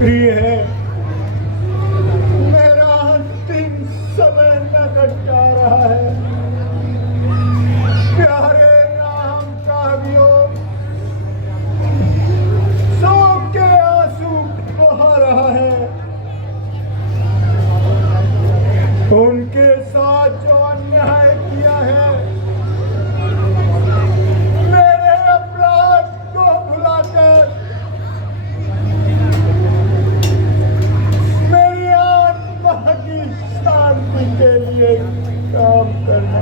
प्रिय है, मेरा अंतिम समय निकट जा रहा है। प्यारे नाम का वियोग शोक के आंसू बहा रहा है। उनके साथ जो अन्याय किया है, मेरे अपराध को भुलाकर मेरी आत्मा की शांति के लिए काम करना।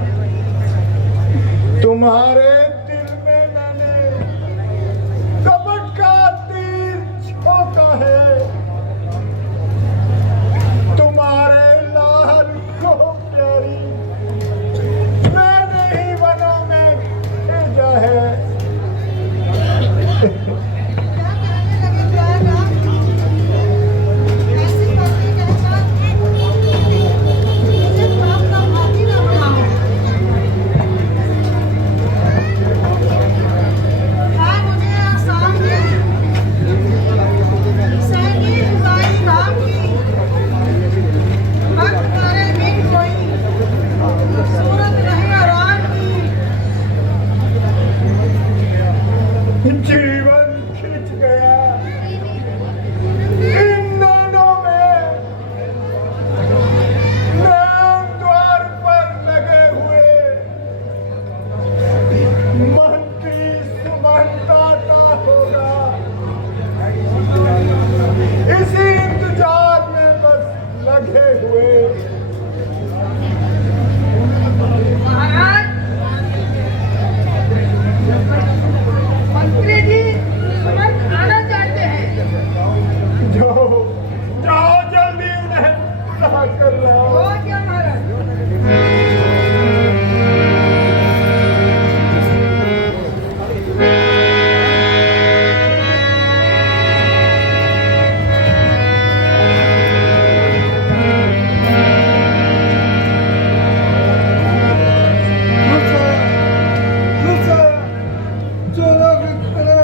तुम्हारे दिल में मैंने कपट का तीर झोंका है। तुम्हारे लाल को प्यारी मैंने ही वनों में भेजा है। जीवन खिंच गया इन दोनों में। नाम द्वार पर लगे हुए मंत्री सुमंताता होगा, इसी इंतजार में बस लगे हुए। मंत्री जी सुमन खाना चाहते हैं। जाओ जाओ, जल्दी उन्हें बुला कर लाओ। हो क्या महाराज?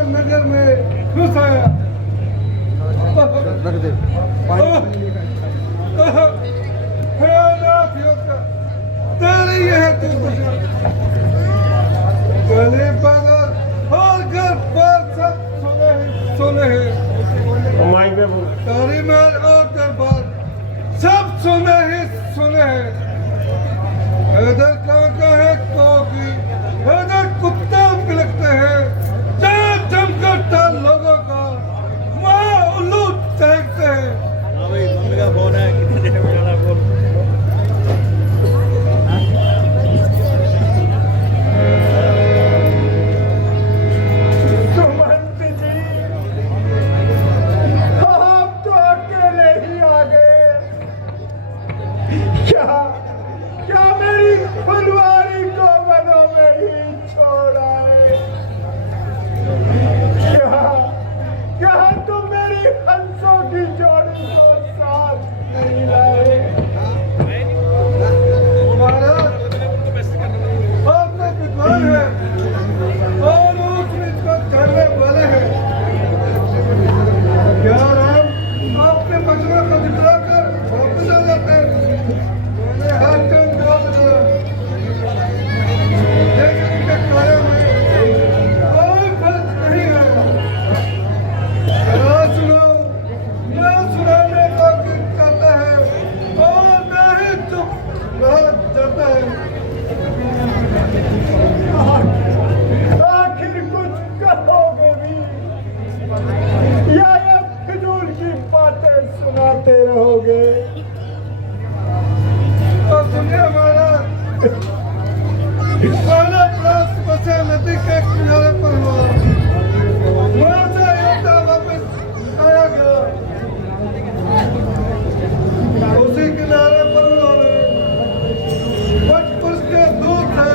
नगर में घुस आया। तेरी यह गले पर और घर पर सब सोने हैं। माइक पे बोल। तारी महल और दरबार सब सोने हैं। इधर कहाँ है कॉफी, इधर कुत्ते बिलकते हैं। जमकर ताल लोगों का वहाँ उल्लू टहकते हैं। भाई मम्मी का फोन है, कितनी देर में जाना बोल। सुमंत जी, आप तो अकेले ही आ गए। क्या मेरी फुलवारी को वनों में ही छोड़ आए? क्या तुम मेरी हंसों की जोड़ी को साथ नहीं लाए? आपका विद्वान है और उस को करने वाले हैं। क्या राम आपके बचनों को दिखलाकर वापस आ जाते हैं। मैंने हाथ को जोड़ दिया, लेकिन इनके कार्य में कोई फर्क नहीं है। मैं सुनाने का चाहता है और मैं ही चुप रह जाता है। आखिर कुछ कहोगे भी या ये फिजूल की बातें सुनाते रहोगे? और सुनिए हमारा पहला प्रयास बसे नदी के किनारे पर हुआ। वहाँ से अयोध्या वापस आया गया। उसी किनारे पर उन्होंने बचपन के दूर थे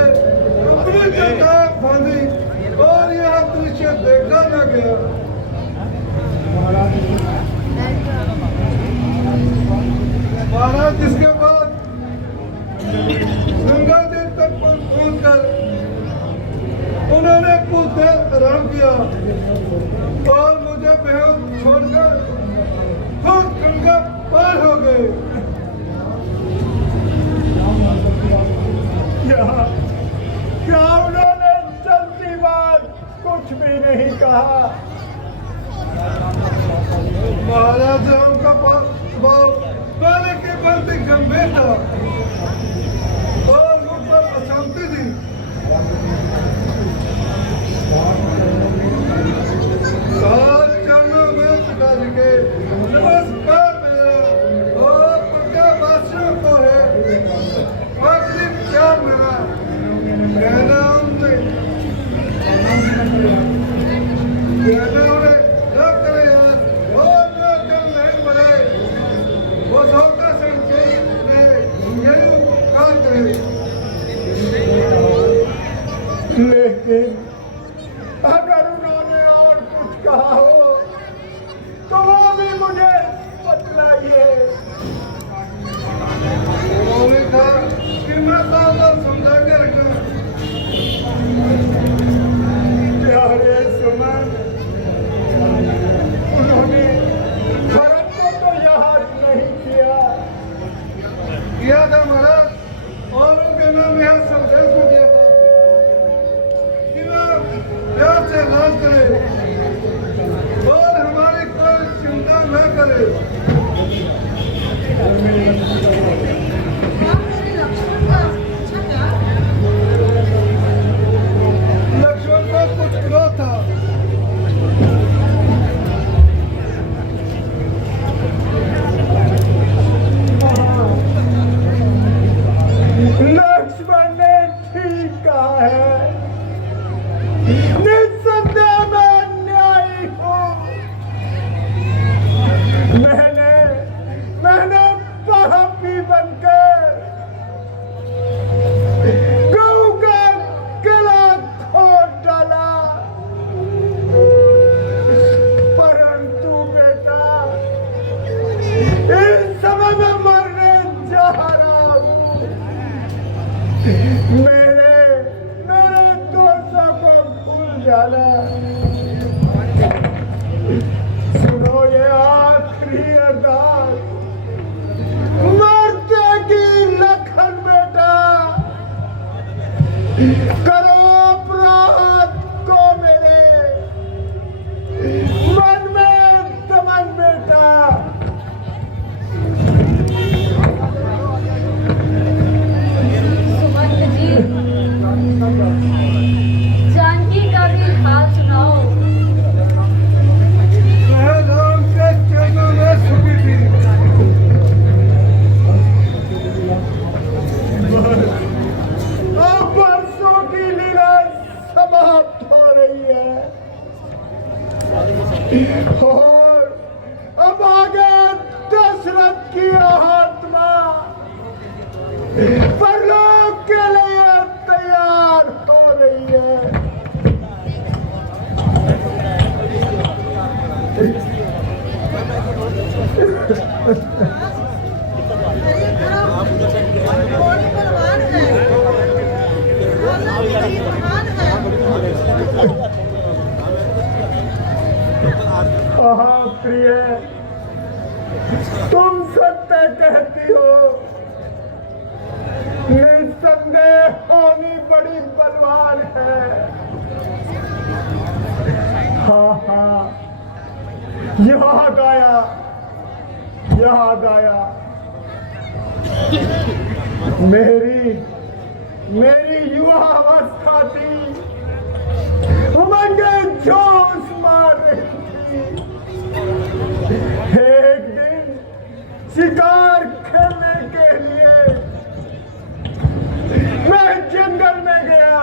अपनी जगह बांधी और यह दृश्य देखा न गया। महाराज इसके बाद गंगा जी तक पहुंचकर उन्होंने कुछ देर आराम किया और मुझे बेहोश छोड़कर खुद उनका पार हो गए। क्या उन्होंने चलती बात कुछ भी नहीं कहा? महाराज राम का भाव पहले के बढ़ते गंभीर था और मुझ पर अशांति थी। आज चरणों में पिताजी के नमस्कार मेरा और प्रजावासियों को है आखिरी प्यार मेरा कहना उनसे न करे यार और न जल नहीं बने वो सौका संकेत में यही उपकार करे। लेकिन अगर उन्होंने और कुछ कहा हो तो वो भी मुझे बतलाइए। उन्होंने कहा कि मैं सावधान समझा के रखना। प्यारे सुमन, उन्होंने भरत को तो याद नहीं किया था महाराज और उनके नाम यह संदेश को दिया था कि वह प्यार से लाज करे और हमारी कोई चिंता न करे। लक्ष्मण को कुछ क्रोध था। लक्ष्मण ने ठीक कहा है। निस्संदेह मैं अन्यायी हूँ। मैंने पापी बनकर गऊ का गला खोद डाला, परंतु बेटा इस समय में मरने जा रहा हूँ। मेरे दोस्तों को भूल जाना। सुनो ये आखिरी अरदास, मरते की लखन बेटा, करो अपराध को मेरे मन में दमन बेटा। सुमंत जी, जानकी का भी हाल सुनाओ। वह राम के चरणों में झुकी थी। अब वर्षों की लीला समाप्त हो रही है और अब आगे दशरथ की आत्मा परलोक के लिए तैयार हो रही है। प्रिय, तुम सत्य कहती हो। निस्संदेह होनी बड़ी बलवान है। हाँ, याद आया। मेरी युवा अवस्था थी, उमंगे जोश मार रही थी। एक दिन शिकार खेलने के लिए मैं जंगल में गया।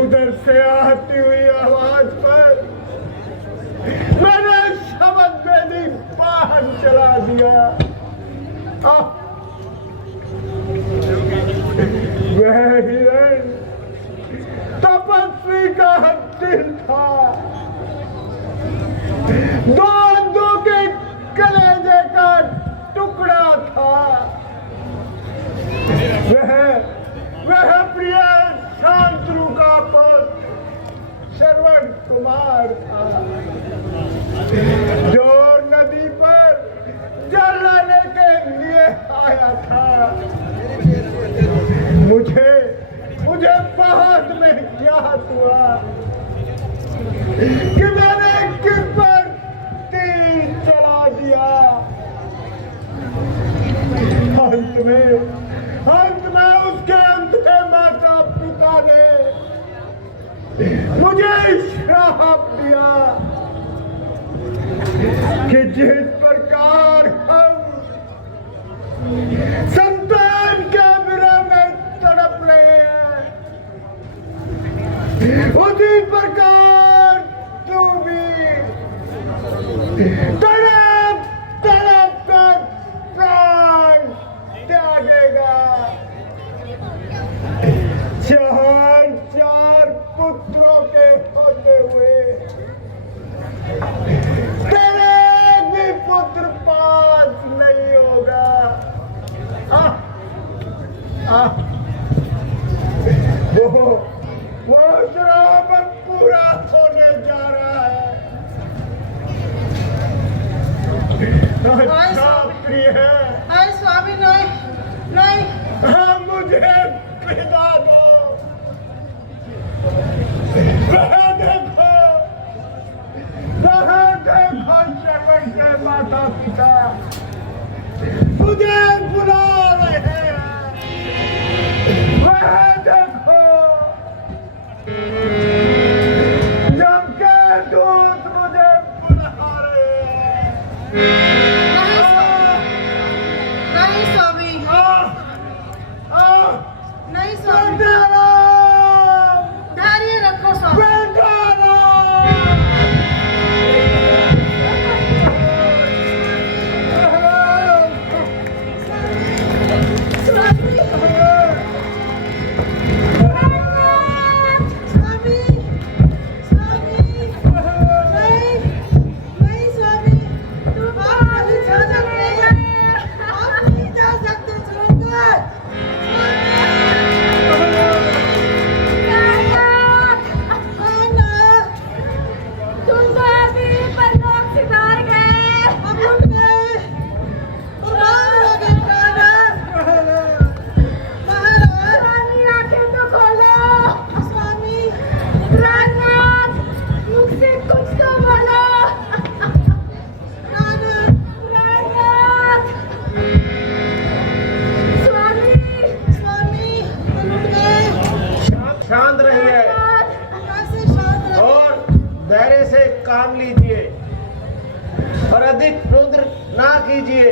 उधर से आती हुई आवाज पर मैंने शब्द बेदी बाहर चला दिया। वह हिरण तपस्वी का दिल था, दो के कलेजे का टुकड़ा था। वह प्रिय शांतनु का पुत्र श्रवण कुमार था। हुआ कि मैंने किस पर तीर चला दिया। अंत में उसके अंधे माता पिता ने मुझे श्राप दिया कि जिस प्रकार हम संतान के विरह में तड़प रहे हैं, उसी प्रकार तू भी तड़प तड़प कर प्राण त्यागेगा। चार पुत्रों के होते हुए तेरे भी पुत्र पास नहीं होगा। वो श्राप पूरा होने जा रहा है। अच्छा प्रिय है। अरे स्वामी नहीं नहीं, हाँ मुझे पिता दो। वहाँ देखो शरण के माता पिता मुझे बुला रहे हैं। वहाँ देखो जम के दूत मुझे बुला रहे हैं। नहीं स्वामी, नहीं स्वामी, धैर्य रखो स्वामी। शांत रहिए और धैर्य से काम लीजिए और अधिक रुद्र ना कीजिए।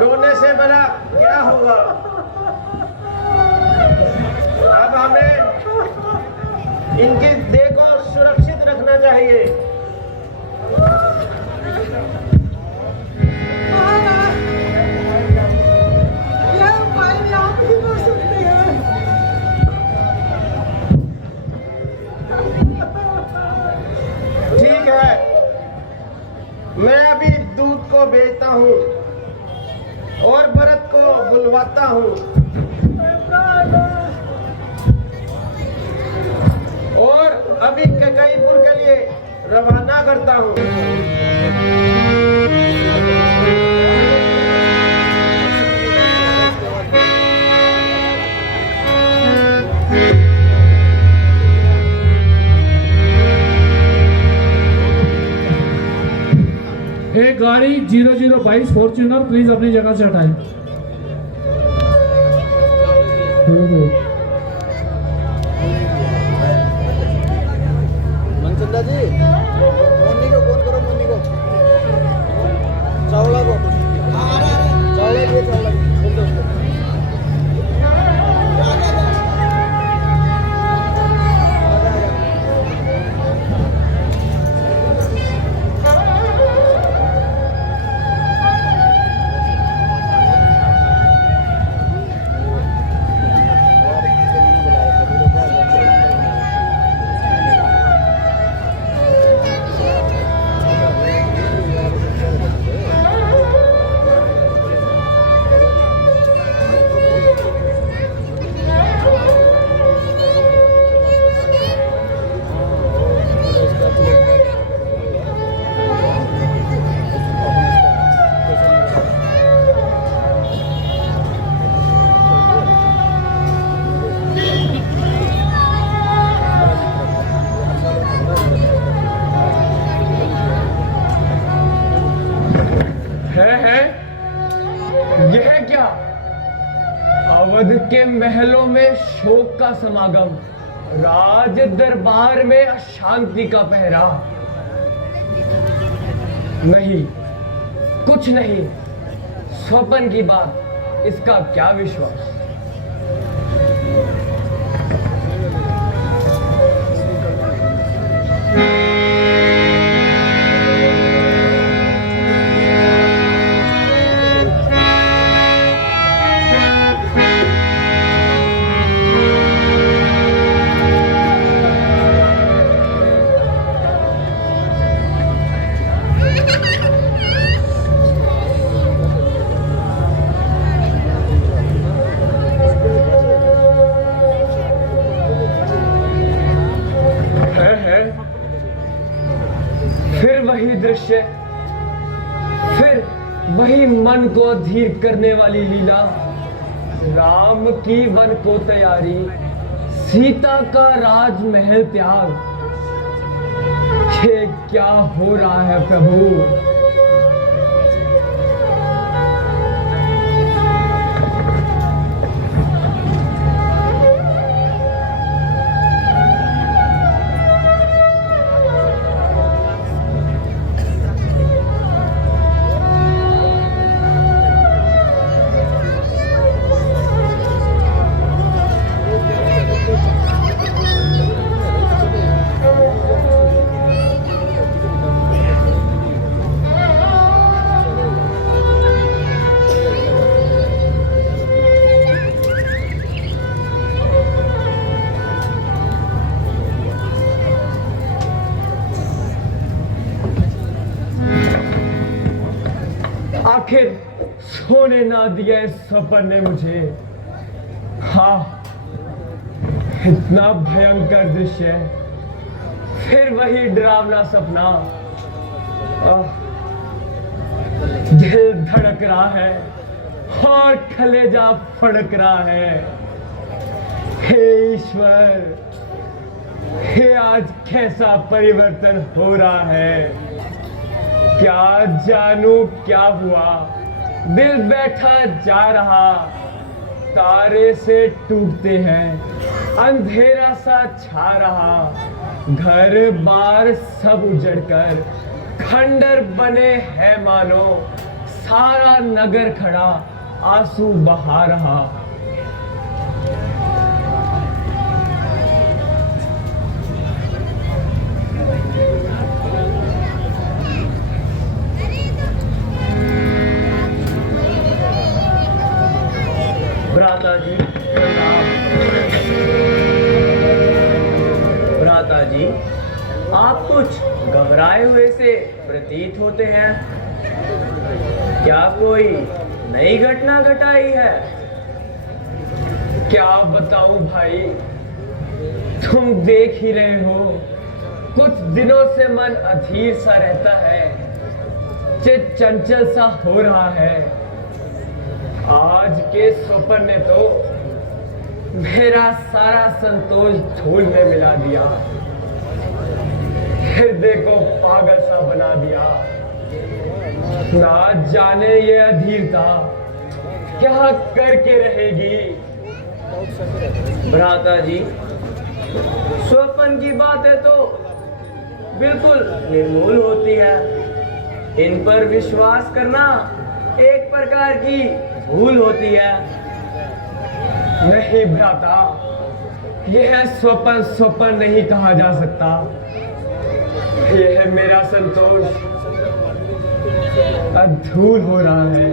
रोने से भला क्या होगा। अब हमें इनकी देह को सुरक्षित रखना चाहिए। ठीक है, मैं अभी दूत को भेजता हूँ और भरत को बुलवाता हूँ और अभी कैकईपुर के लिए रवाना करता हूँ। एक गाड़ी 0022 फॉर्च्यूनर प्लीज अपनी जगह से हटाएं। मनचंदा जी, मोनी को फोन करो, मोनी को, चावला को, चावला को, चावला को। महलों में शोक का समागम, राज दरबार में अशांति का पहरा। नहीं, कुछ नहीं, स्वप्न की बात, इसका क्या विश्वास। फिर वही दृश्य, फिर वही मन को अधीर करने वाली लीला। राम की वन को तैयारी, सीता का राजमहल त्याग। ये क्या हो रहा है प्रभु। आखिर सोने ना दिया इस सपन ने मुझे। हाँ, इतना भयंकर दृश्य, फिर वही डरावना सपना। दिल धड़क रहा है और कलेजा फड़क रहा है। हे ईश्वर, हे आज कैसा परिवर्तन हो रहा है। क्या जानू क्या हुआ, दिल बैठा जा रहा, तारे से टूटते हैं, अंधेरा सा छा रहा, घर बार सब उजड़कर खंडर बने हैं मानो, सारा नगर खड़ा आंसू बहा रहा। भ्राता जी प्रणाम। भ्राता जी, आप कुछ घबराए हुए से प्रतीत होते हैं। क्या कोई नई घटना घटाई है? क्या बताऊं भाई, तुम देख ही रहे हो, कुछ दिनों से मन अधीर सा रहता है, चित्त चंचल सा हो रहा है। आज के स्वप्न ने तो मेरा सारा संतोष धूल में मिला दिया, हृदय को पागल सा बना दिया। ना जाने ये अधीरता क्या करके रहेगी। भ्राता जी, स्वप्न की बातें तो बिल्कुल निर्मूल होती है, इन पर विश्वास करना एक प्रकार की भूल होती है। नहीं भ्राता, यह स्वप्न स्वप्न नहीं कहा जा सकता। यह मेरा संतोष अधूर हो रहा है।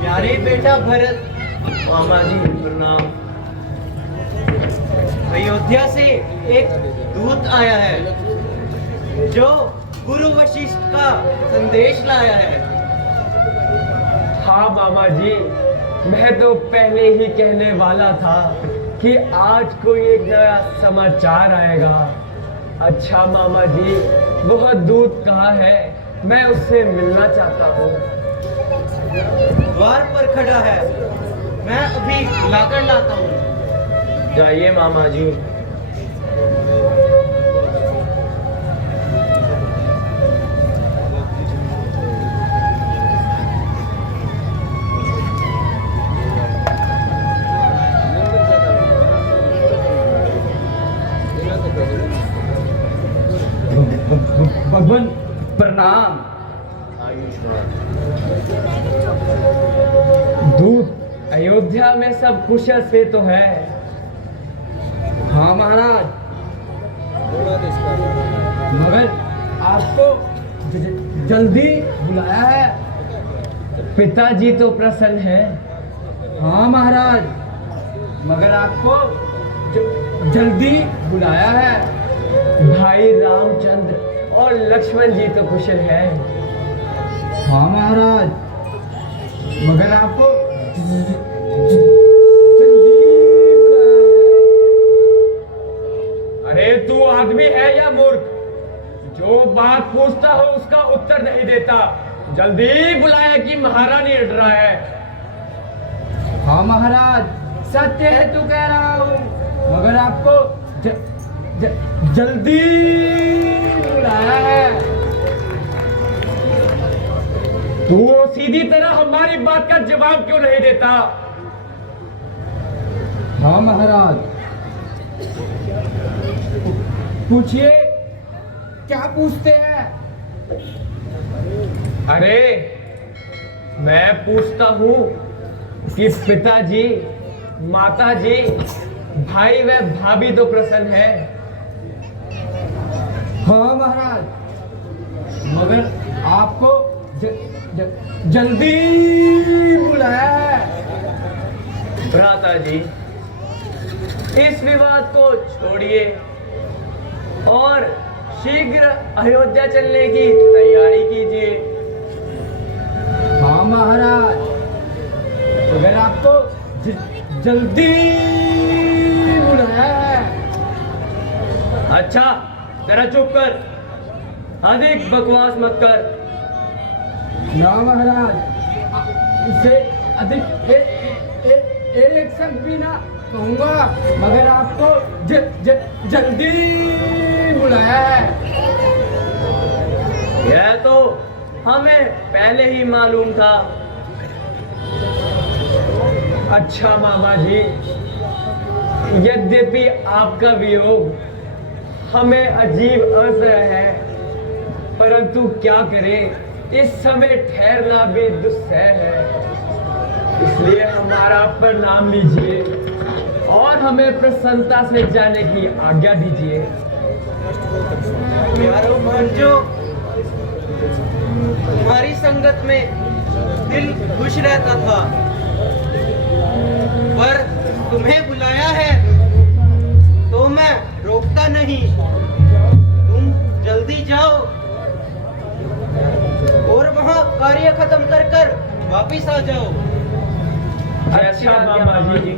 प्यारे बेटा भरत, मामा जी प्रणाम। अयोध्या से एक दूत आया है जो गुरु वशिष्ठ का संदेश लाया है। हाँ मामा जी, मैं तो पहले ही कहने वाला था कि आज कोई एक नया समाचार आएगा। अच्छा मामा जी, वह दूत कहाँ है? मैं उससे मिलना चाहता हूँ। द्वार पर खड़ा है, मैं अभी लाकर लाता हूँ। जाइए मामा जी। भगवान प्रणाम। दूत, अयोध्या में सब कुशल से तो है? हाँ महाराज, मगर आपको जल्दी बुलाया है। पिताजी तो प्रसन्न है। हाँ महाराज, मगर आपको जल्दी बुलाया है। भाई रामचंद्र और लक्ष्मण जी तो कुशल हैं। हाँ महाराज, मगर आपको अरे तू आदमी है या मूर्ख? जो बात पूछता हो उसका उत्तर नहीं देता। जल्दी बुलाया कि महारानी अड़ रहा है। हाँ महाराज, सत्य है तो कह रहा हूँ, मगर आपको जल्दी बुलाया है। तू सीधी तरह हमारी बात का जवाब क्यों नहीं देता? हाँ महाराज, पूछिए, क्या पूछते हैं? अरे मैं पूछता हूँ कि पिताजी, माताजी, भाई व भाभी तो प्रसन्न है। हाँ महाराज, मगर आपको जल्दी बुलाया है। भ्राता जी, इस विवाद को छोड़िए और शीघ्र अयोध्या चलने की तैयारी कीजिए। हाँ महाराज, मगर आपको जल्दी बुलाया है। अच्छा जरा चुप कर, अधिक बकवास मत कर। ना महाराज, इसे अधिक एक शब्द भी ना कहूंगा, मगर आपको जल्दी बुलाया है। यह तो हमें पहले ही मालूम था। अच्छा मामा जी, यद्यपि आपका वियोग हमें अजीब असह्य है, परंतु क्या करें, इस समय ठहरना भी दुस्सह है। इसलिए हमारा प्रणाम लीजिए और हमें प्रसन्नता से जाने की आज्ञा दीजिए। प्यारो भांजो, तुम्हारी संगत में दिल खुश रहता था, पर तुम्हें बुलाया है तो मैं रोकता नहीं। तुम जल्दी जाओ और वहां कार्य खत्म कर कर वापिस आ जाओ। अच्छा मामा जी।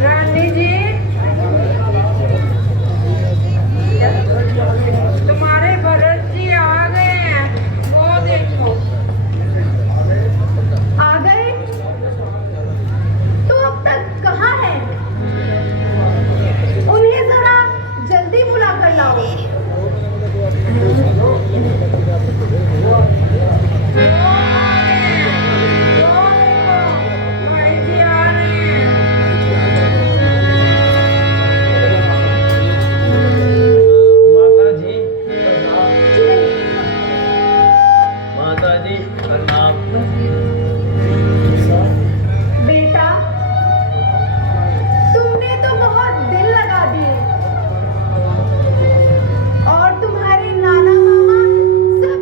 रानी जी, तुम्हारे भरत जी आ गए हैं, वो देखो। आ गए? तो अब तक कहाँ है? उन्हें जरा जल्दी बुला कर लाओ। भाई जी आ रहे हैं। माता जी प्रणाम। माता जी प्रणाम। बेटा, तुमने तो बहुत दिल लगा दिए, और तुम्हारे नाना मामा सब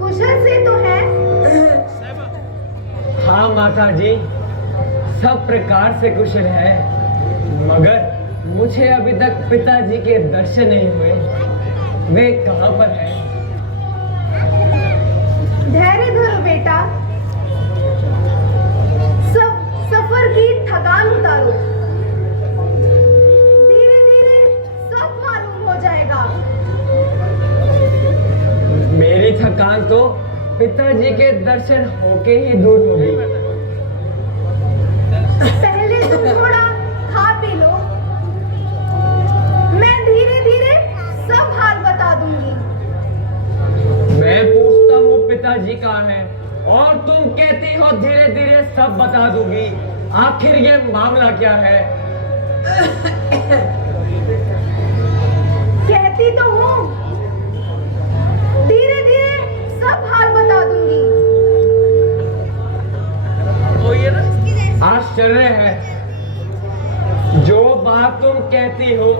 कुशल से तो हैं? हाँ माता जी, सब प्रकार से कुशल है, मगर मुझे अभी तक पिताजी के दर्शन नहीं हुए। वे कहाँ पर हैं? थकान तो पिताजी के दर्शन होके ही दूर होगी। पहले तुम थोड़ा खा पी लो, मैं धीरे धीरे सब हाल बता दूंगी। मैं पूछता हूँ पिताजी कहाँ है और तुम कहती हो धीरे धीरे सब बता दूंगी। आखिर ये मामला क्या है? कहती तो हूँ धीरे धीरे सब हाल बता दूंगी। आश्चर्य है, जो बात तुम कहती हो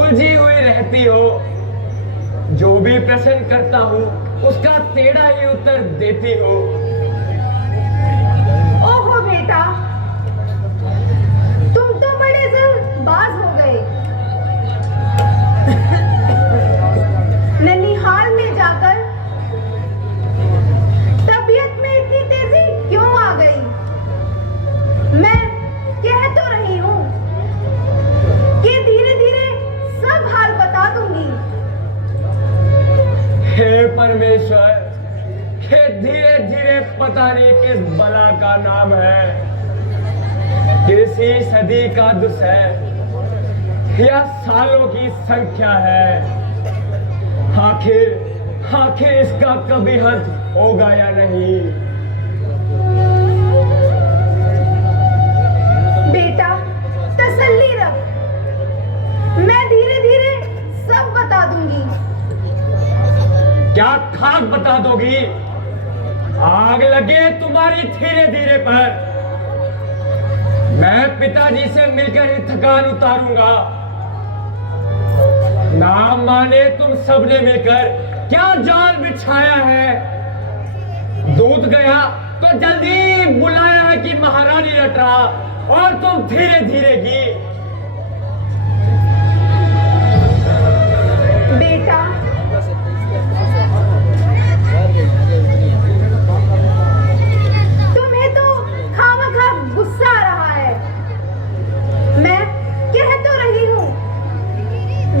उलझी हुई रहती हो, जो भी प्रश्न करता हूँ उसका टेढ़ा ही उत्तर देती हो। ओहो बेटा, तुम तो बड़े जल्दबाज हो गए। ननिहाल में जाकर तबीयत में इतनी तेजी क्यों आ गई? मैं कह तो रही हूँ कि धीरे धीरे सब हाल बता दूंगी। हे परमेश्वर, हे धीरे धीरे पता नहीं किस बला का नाम है, किसी सदी का दुस है या सालों की संख्या है। आखिर इसका कभी हद होगा या नहीं? बेटा तसल्ली रख, मैं धीरे धीरे सब बता दूंगी। क्या खाक बता दोगी? आग लगे तुम्हारी धीरे धीरे पर। मैं पिताजी से मिलकर ही थकान उतारूंगा। ना माने तुम सबने मिलकर क्या जाल बिछाया है। दूध गया तो जल्दी बुलाया है कि महारानी लटा, और तुम धीरे धीरे की। बेटा तुम्हें तो खामखा गुस्सा आ रहा है। मैं कह तो रही हूँ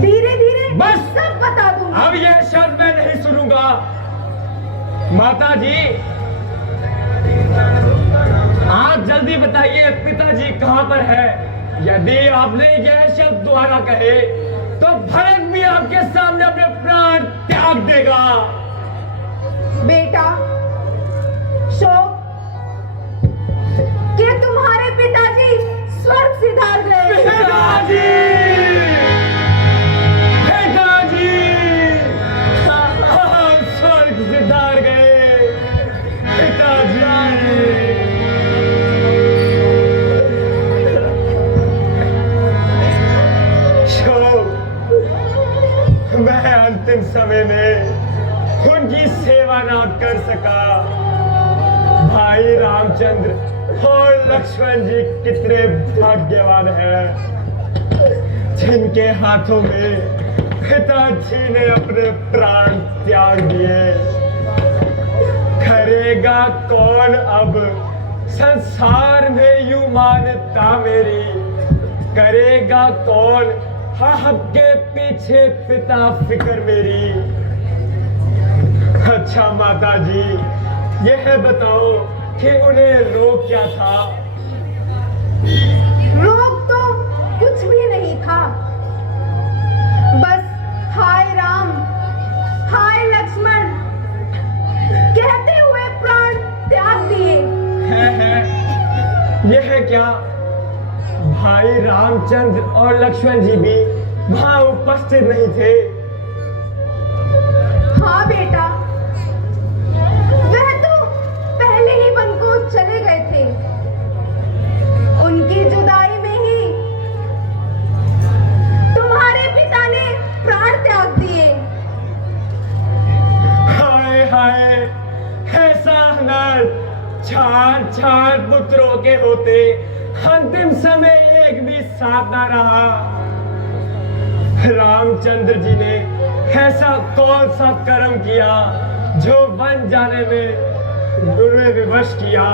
धीरे धीरे बस सब बता दूंगी। अब यह शब्द मैं नहीं सुनूंगा। माता जी, आप जल्दी बताइए पिताजी कहां पर है। यदि आपने यह शब्द दोबारा कहे तो भरत भी आपके सामने अपने प्राण त्याग देगा। बेटा शोक कि तुम्हारे पिताजी स्वर्ग सिधार गए। पिताजी, पिताजी, आप स्वर्ग सिधार गए। पिताजी, मैं अंतिम समय में उनकी सेवा ना कर सका। भाई रामचंद्र और लक्ष्मण जी कितने भाग्यवान हैं, जिनके हाथों में पिताजी ने अपने प्राण त्याग दिए। करेगा कौन अब संसार में यूं मानता मेरी? करेगा कौन आपके पीछे पिता फिक्र मेरी? अच्छा माता जी, यह बताओ कि उन्हें रोग क्या था? रोग तो कुछ भी नहीं था, बस हाय राम हाय लक्ष्मण कहते हुए प्राण त्याग दिए। है यह क्या? भाई रामचंद्र और लक्ष्मण जी भी वहां उपस्थित नहीं थे? हाँ बेटा, वह तो पहले ही वन को चले गए थे। उनकी जुदाई में ही तुम्हारे पिता ने प्राण त्याग दिए। हाय हाय, ऐसा नर चार पुत्रों के होते अंतिम समय एक भी साथ ना रहा। रामचंद्र जी ने ऐसा कौन सा कर्म किया जो वन जाने में उन्हें विवश किया?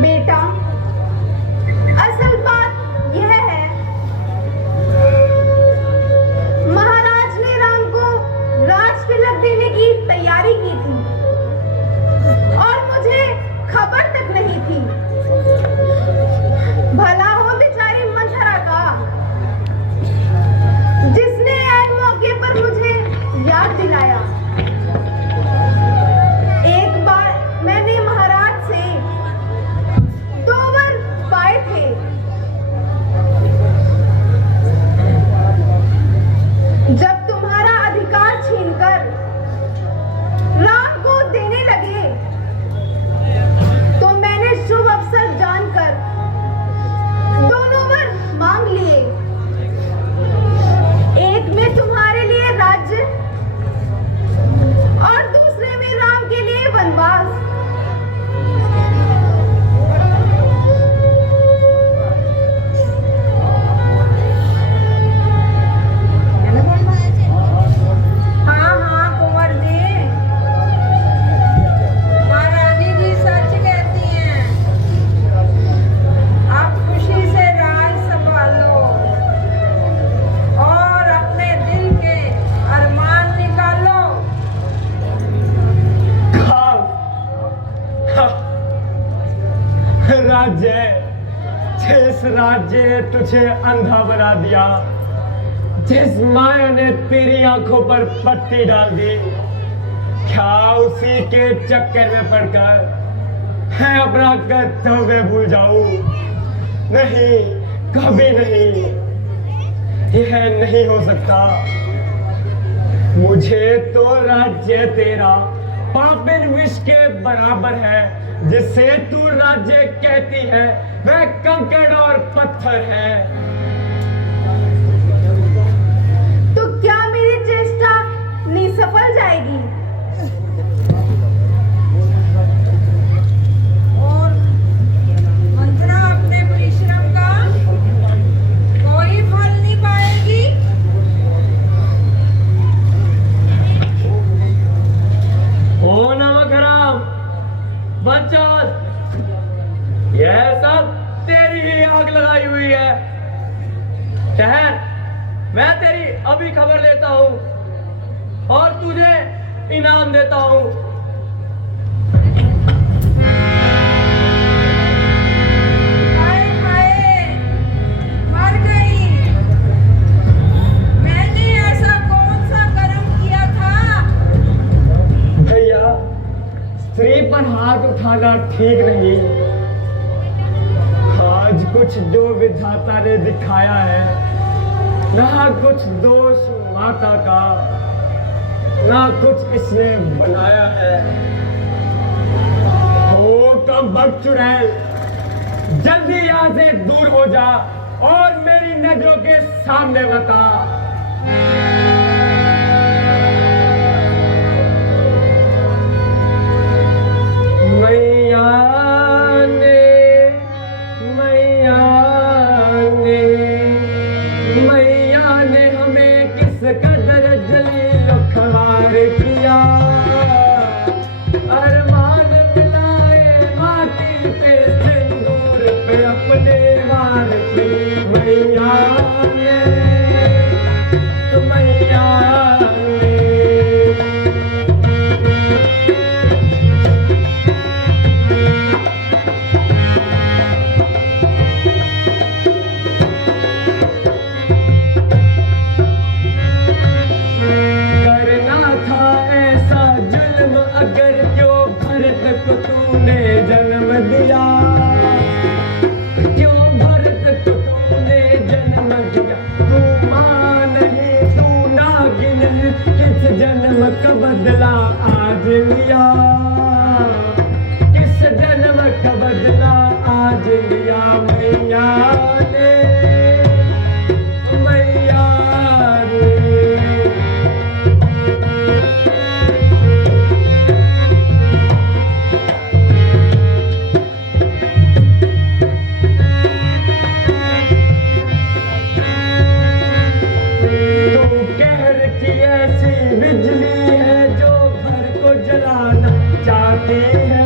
बेटा असल बात यह है, महाराज जब तुम्हारा अधिकार छीनकर राम को देने लगे तो मैंने शुभ अवसर जानकर दोनों वर मांग लिए। एक में तुम्हारे लिए राज्य और दूसरे में राम के लिए वनवास। हाँ हाँ कुंवर जी, महारानी जी सच कहती हैं। आप खुशी से राज संभालो और अपने दिल के अरमान निकालो। राज्य, जिस राज्य ने तुझे अंधा बना दिया, जिस माया ने तेरी आंखों पर पट्टी डाल दी, क्या उसी के चक्कर में पड़कर मैं अपना कर्तव्य भूल जाऊं? नहीं, कभी नहीं, यह नहीं हो सकता। मुझे तो राज्य तेरा पापिन विष के बराबर है। जिसे तू राज्य कहती है वह कंकड़ और पत्थर है। तो क्या मेरी चेष्टा निसफल जाएगी? और मंत्रा अपने परिश्रम का कोई फल नहीं पाएगी। ओ नमकराम बच्चन, यह सब तेरी ही आग लगाई हुई है। ठहर, मैं तेरी अभी खबर लेता हूं और तुझे इनाम देता हूं। हाय हाय, मर गई। मैंने ऐसा कौन सा कर्म किया था? भैया, स्त्री पर हाथ उठाना ठीक नहीं। आज कुछ जो विधाता ने दिखाया है, ना कुछ दोष माता का, ना कुछ इसने बनाया है। हो कब वक्त चुड़ैल, जल्दी यहाँ से दूर हो जा और मेरी नजरों के सामने बता। मैया ने हमें किस कदर जलील खवार किया। अरमान मिलाए माटी पे सिंदूर पे अपने वार की। मैया ने जन्म दिया, क्यों भरत को तूने जन्म दिया? तू मां नहीं, तू नागिन है, किस जन्म का बदला आज लिया? किस जन्म का बदला आज लिया? मैया ने, मैया ने। बिजली है जो घर को जलाना चाहती है,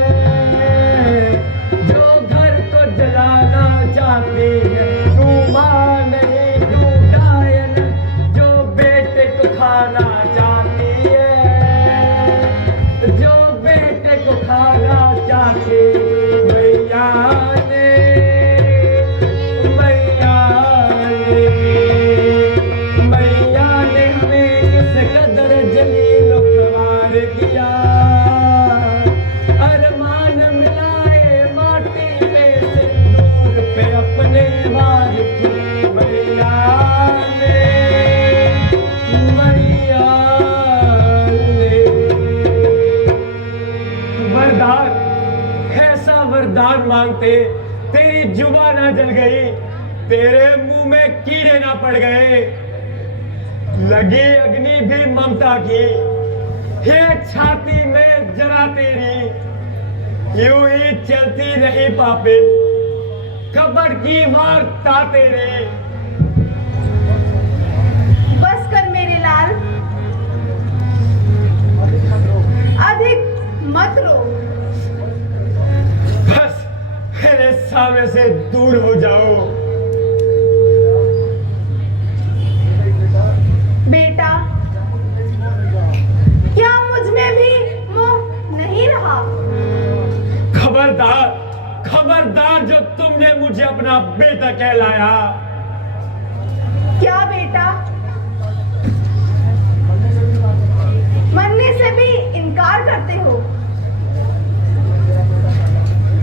जो घर को जलाना चाहती है। तू मां नहीं, तू डायन, जो बेटे को खाना चाहती है, जो बेटे को खाना चाहती। मैया ने, मैया ने, मैया ने हमें किस कदर जलील खवार किया। अरमान मिलाए माटी में सिंदूर पे अपने वार की। मैया ने, आते तेरी जुबान ना जल गई, तेरे मुंह में कीड़े ना पड़ गए। लगी अग्नि भी ममता की, ये छाती में जरा तेरी, यूं ही चलती रही पापिन, कब्र की वार्ता तेरी। बस कर मेरे लाल, अधिक मत रो। बस मेरे सामने से दूर हो जाओ। बेटा, क्या मुझ में भी मोह नहीं रहा? खबरदार, खबरदार जो तुमने मुझे अपना बेटा कहलाया। क्या बेटा? मरने से भी इनकार करते हो?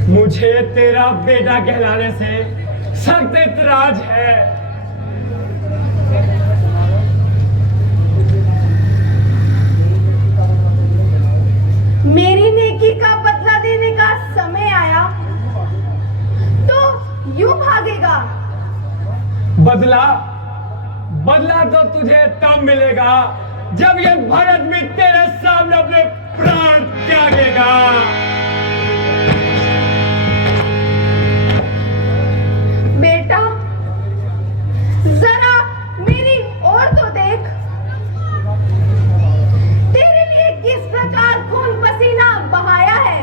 मुझे तेरा बेटा कहलाने से सख्त इतराज है। मेरी नेकी का बदला देने का समय आया तो यूं भागेगा? बदला, बदला तो तुझे तब मिलेगा जब ये भरत भी तेरे सामने अपने प्राण त्यागेगा। बेटा, जरा मेरी ओर तो देख। तेरे लिए किस प्रकार खून पसीना बहाया है।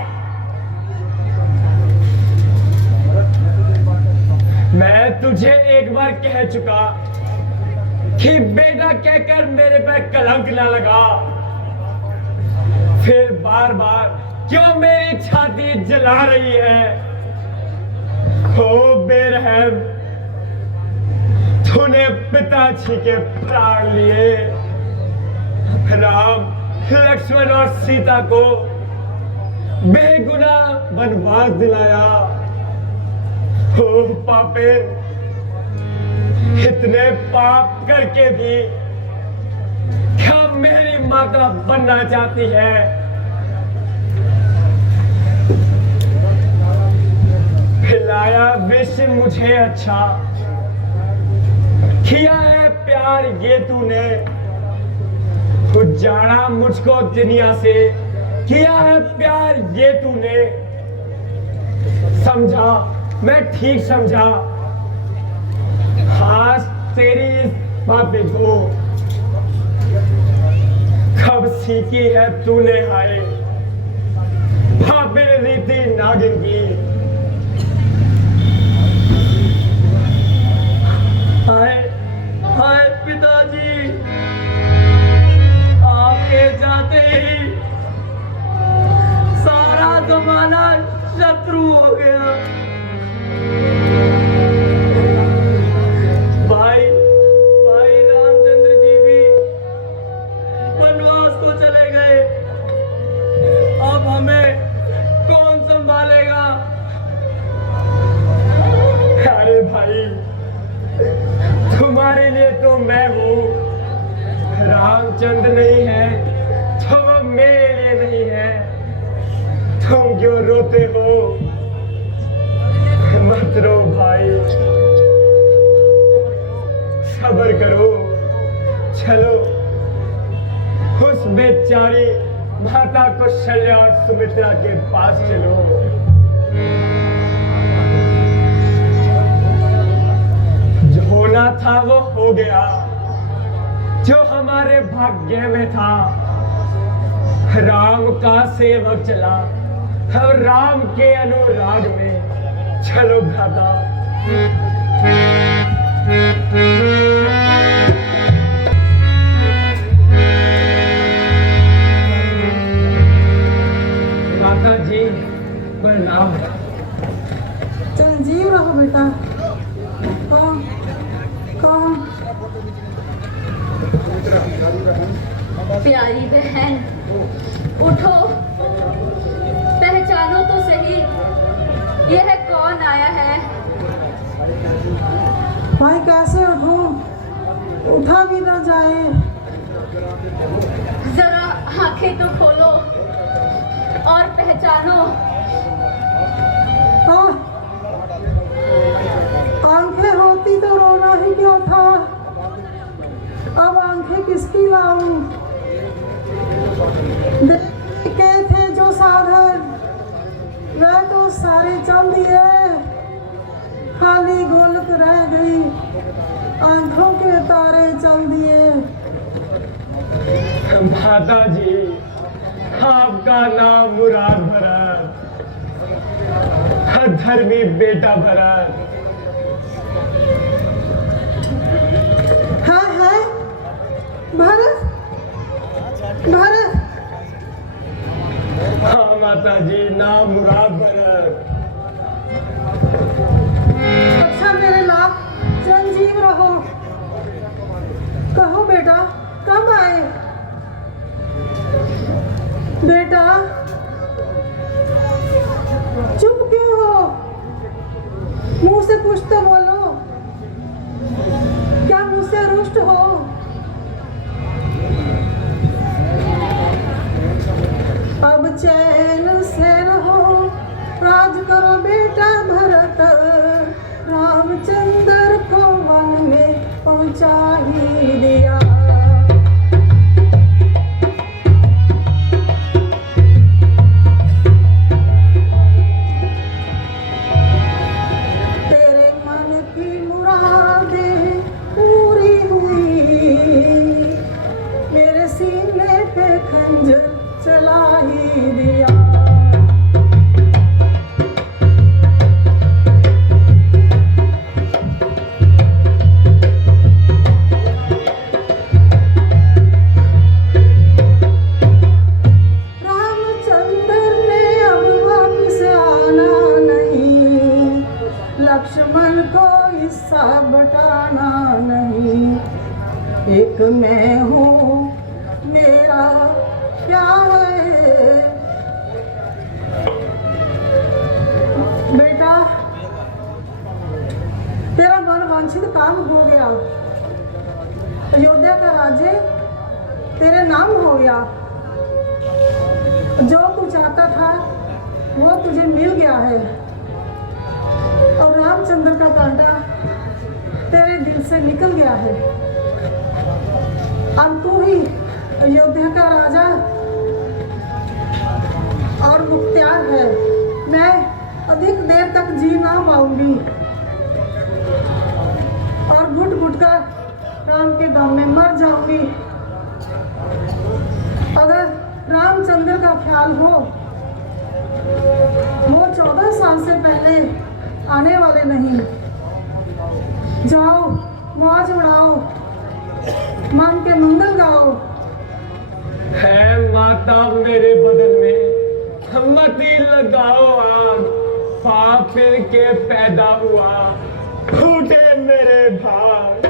मैं तुझे एक बार कह चुका कि बेटा कहकर मेरे पे कलंक ना लगा, फिर बार बार क्यों मेरी छाती जला रही है। हो बेरहम, तूने पिताजी के प्राण लिए, राम, लक्ष्मण और सीता को बेगुनाह वनवास दिलाया। हो पापे, इतने पाप करके भी क्या मेरी माता बनना चाहती है? खिलाया विष मुझे अच्छा, किया है प्यार ये तूने, उजाड़ा मुझको दुनिया से, किया है प्यार ये तूने। समझा, मैं ठीक समझा, खास तेरी इस पापी को कब सीखी है तूने हाय पापिन रीति नागिन की। हाय हाय पिताजी, आपके जाते ही सारा जमाना शत्रु हो गया। भाई भाई रामचंद्र जी भी वनवास को चले गए, अब हमें कौन संभालेगा? अरे भाई, तुम्हारे लिए तो मैं हूँ, रामचंद्र नहीं है तो मेरे लिए नहीं है। तुम क्यों रोते हो? मत रो भाई, सब्र करो। चलो उस बेचारी माता कौशल्या और सुमित्रा के पास चलो। जो होना था वो हो गया, जो हमारे भाग्य में था। राम का सेवक चला और राम के अनुराग में चलो भ्राता। माता जी प्रणाम। संजीव रहो बेटा। कौन कौन? प्यारी बहन, उठो, पहचानो तो सही, यह कौन आया है? भाई कैसे उठूं? उठा भी ना जाए। जरा आंखें तो खोलो और पहचानो। आंखें किसकी लाऊं? के थे जो साधन वह तो सारे चल दिए, खाली गोलक रह गई, आंखों के तारे चल दिए। माता जी, आपका नाम मुराद भरत, धर्मी बेटा भरत। हाँ है भरत, भरत। हाँ माता जी, नाम मुराद भरत। अच्छा मेरे लाल, चिरंजीव रहो। कहो बेटा, कब आए? बेटा चुप क्यों हो? मुंह से कुछ तो बोलो। क्या मुझसे रुष्ट हो? अब चैन से रहो, राज करो बेटा भरत, रामचंद्र को वन में पहुंचा ही दिया। तेरे मन की मुरादें पूरी हुई, मेरे सीने पे खंजर चला ही दिया। लक्ष्मण को हिस्सा बटाना नहीं, एक मैं हूँ, मेरा क्या है? बेटा तेरा मनवांछित काम हो गया, अयोध्या का राज्य तेरे नाम हो गया। जो तू चाहता था वो तुझे मिल गया है, और रामचंद्र का कांटा तेरे दिल से निकल गया है। अब तू ही अयोध्या का राजा और मुख्तियार है। मैं अधिक देर तक जी ना पाऊंगी और घुट घुट कर राम के गांव में मर जाऊंगी। अगर रामचंद्र का ख्याल हो, वो 14 साल से पहले आने वाले नहीं। जाओ मौज उड़ाओ, मन के मंगल गाओ। है माता मेरे बदन में मती लगाओ आग, पाप फिर के पैदा हुआ फूटे मेरे भाग।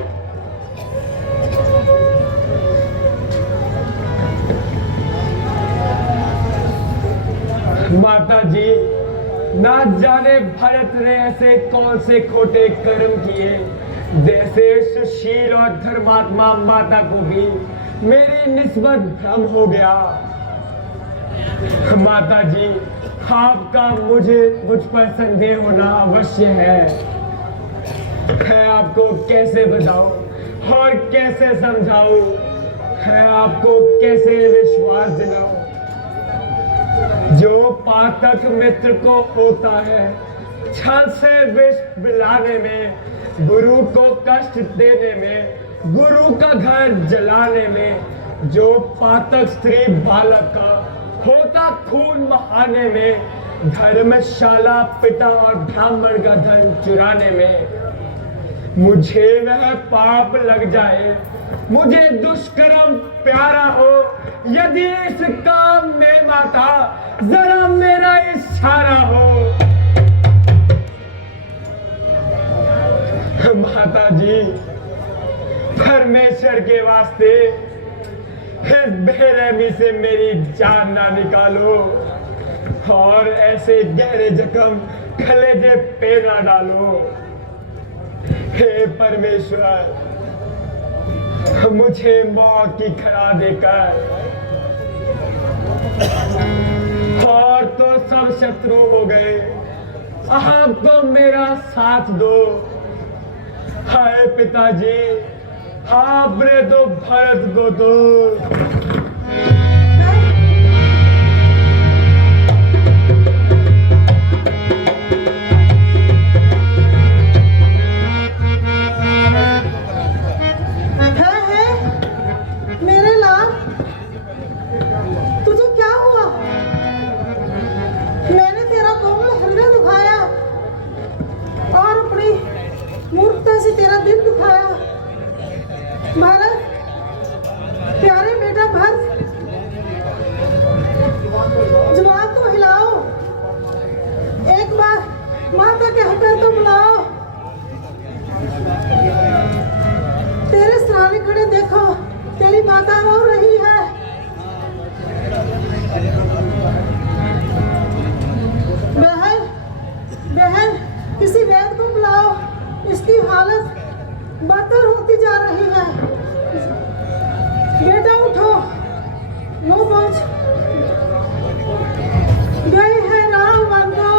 माता जी, ना जाने भरत ने ऐसे कौन से खोटे कर्म किए, जैसे सुशील और धर्मात्मा माता को भी मेरी निस्बत भ्रम हो गया। माता जी, आपका मुझ पर संदेह होना अवश्य है। मैं आपको कैसे बताऊं और कैसे समझाऊं, मैं आपको कैसे विश्वास दिलाऊं? जो पातक मित्र को होता है छल से विष पिलाने में, गुरु को कष्ट देने में, गुरु का घर जलाने में, जो पातक स्त्री बालक का होता खून बहाने में, धर्मशाला पिता और ब्राह्मण का धन चुराने में, मुझे वह पाप लग जाए, मुझे दुष्कर्म प्यारा हो, यदि इस काम में माता जरा मेरा इशारा हो। माता जी, परमेश्वर के वास्ते इस बेरहमी से मेरी जान ना निकालो और ऐसे गहरे जख्म कलेजे पे ना डालो। हे परमेश्वर, मुझे मौत की खड़ा देकर और तो सब शत्रु हो गए, आपको मेरा साथ दो। हाय पिताजी, आपने तो भरत को तो मेरे लाल, तुझे क्या हुआ? मैंने तेरा कोमल हृदय दुखाया और अपनी मूर्खता से तेरा दिल दुखाया। भरत, प्यारे बेटा भरत, जवाब तो हिलाओ, एक बार माता कहकर तो बुलाओ। तेरे सराहने खड़े देखो, तेरी माता रो रही है। बहन, बहन, किसी वैद्य को बुलाओ, इसकी हालत बदतर होती जा रही है। बेटा उठो, लो पहुंच गए हैं राम वन को।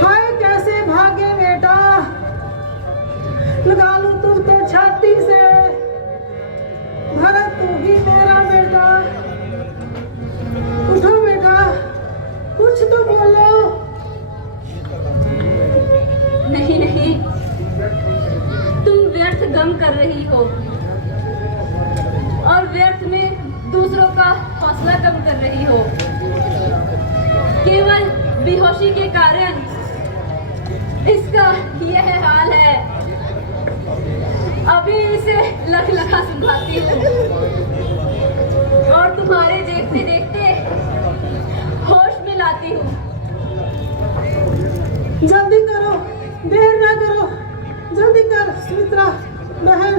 हाय कैसे भागे बेटा, लगा लो तुम तो छाती से। भरत, तू ही मेरा बेटा, उठो बेटा, कुछ तो बोलो। नहीं नहीं, तुम व्यर्थ गम कर रही हो और व्यर्थ में दूसरों का हौसला कम कर रही हो। केवल बेहोशी के कारण इसका यह हाल है। अभी इसे लखलखा सुनाती हूँ और तुम्हारे देखते देखते होश में लाती हूँ। जल्दी करो, देर ना करो, जल्दी कर सुमित्रा बहन।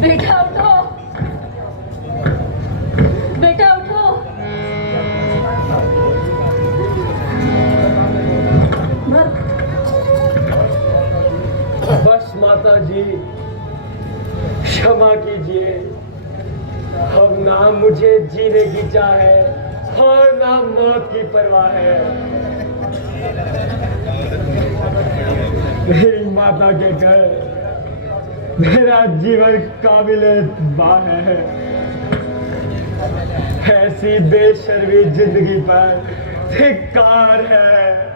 बेटा उठो, बेटा उठो। बस माता जी, क्षमा कीजिए। अब ना मुझे जीने की चाह है और ना मौत की परवाह है। मेरी माता के घर मेरा जीवन काबिल-ए-तबार है। ऐसी बेशर्मी जिंदगी पर धिक्कार है।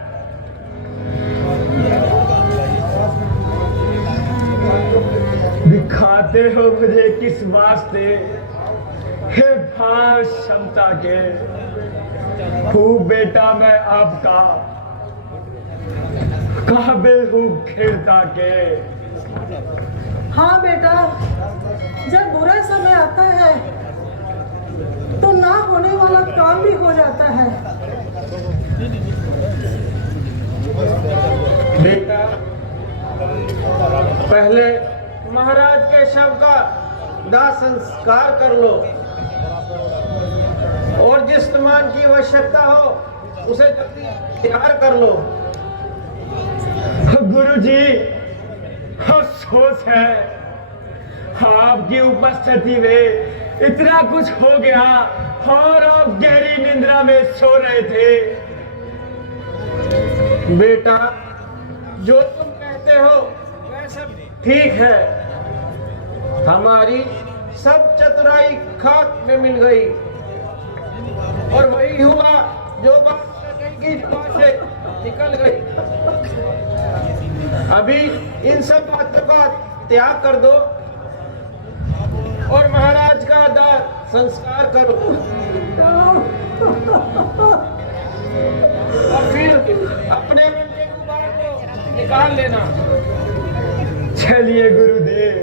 दिखाते हो मुझे किस वास्ते, हे भाव क्षमता के। हूँ बेटा मैं आपका, काबिल हूँ खिड़ता के। हाँ बेटा, जब बुरा समय आता है तो ना होने वाला काम भी हो जाता है। बेटा, पहले महाराज के शव का दाह संस्कार कर लो और जिस सामान की आवश्यकता हो उसे जल्दी तैयार कर लो। गुरुजी, अफसोस है आपकी उपस्थिति में इतना कुछ हो गया और आप गहरी निंद्रा में सो रहे थे। बेटा, जो तुम कहते हो वह सब ठीक है। हमारी सब चतुराई खाक में मिल गई और वही हुआ जो बात की जुबान से निकल गई। अभी इन सब बातों का त्याग कर दो और महाराज का दाह संस्कार करो और फिर अपने मन के गुबार को निकाल लेना। चलिए गुरुदेव।